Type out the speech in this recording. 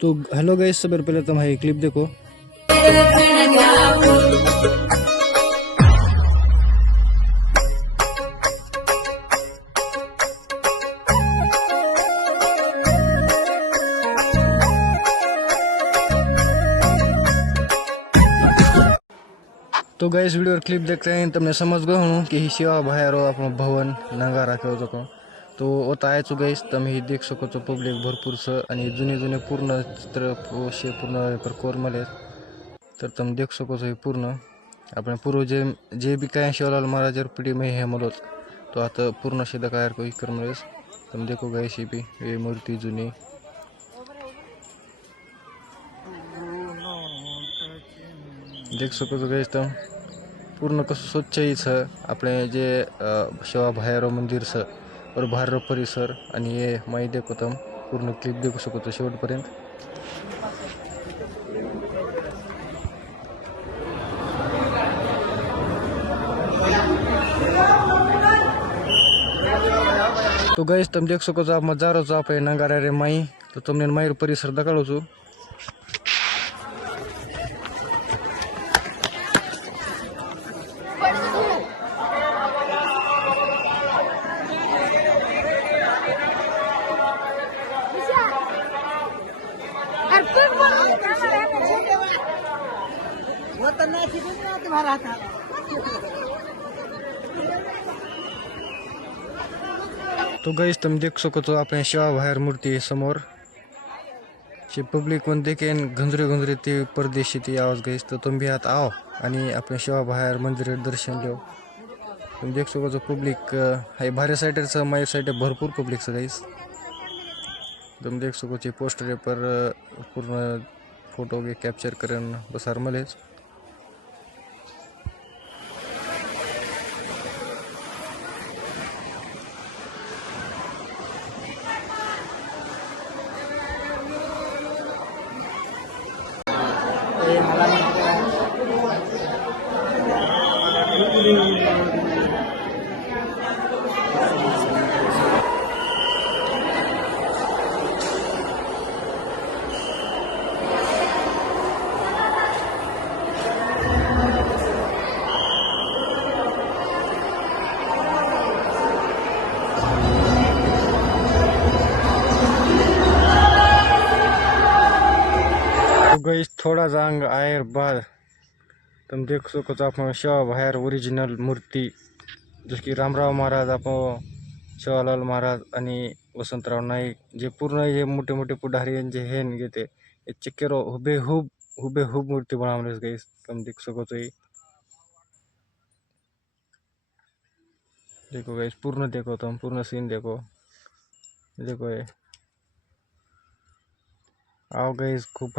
तो hello guys, सबसे पहले तुम ये क्लिप देखो। तो गाइस वीडियो क्लिप देखते हैं तमने समझ गए हूँ कि ही सेवा बाहेर आपण भवन नंगारा केव्हा जातो तो होता आहे गाइस तम ही देख सको तो पब्लिक भरपूर स आणि जुने जुने पूर्ण चित्र पूर्ण एकर कोरमले तर तुम देख सको हे पूर्ण आपण पूर्वज जे भी काय शिवलाल महाराज पिढी में हे मलोत तो आता पूर्ण शिदा काय कोई करमलेस तुम देखो गाइस ही भी ये मूर्ति जुनी देख सको गाइस तुम पूर्ण कसं स्वच्छ छ आपले जे शिवा बाहेर मंदिर स और बाहेर परिसर आणि हे माहिती देखो तुम पूर्ण क्लिप देखू शकतो शेवटपर्यंत। तो गाइस तुम देख सको आप मजारो छ आप नंगारा रे माई तो तुमने मायर परिसर दकाळो छु। तो गाइस तुम देख सको तो आपण शिवा बाहेर मूर्ती समोर शे पब्लिक कोण देखेन घंजरे ते परदेशी ती आवाज गाइस तो तुम भी आत आओ आणि आपण शिवा बाहेर मंदिर दर्शन घेऊ। तुम देख सको जो पब्लिक है भारे साइडरचं माय साइड भरपूर पब्लिक स गाइस तुम देख सको चे पोस्टर पर पूर्ण फोटो के कैप्चर करन बसार मलेच। तो गाइस थोड़ा जांग आयर बाद तुम देख सको तो आपण शिवा बाहेर ओरिजिनल मूर्ती जस की रामराव महाराज आपण शिवालाल महाराज आणि वसंतराव नाईक जे पूर्ण हे मोठे मोठे पुढारी जे हेन घेते चिक्केरो हुबेहूब मूर्ति बनावलेस गाइस तुम देख सको तो देखो गाइस पूर्ण देखो तुम पूर्ण सीन देखो ये आओ गाइस खूब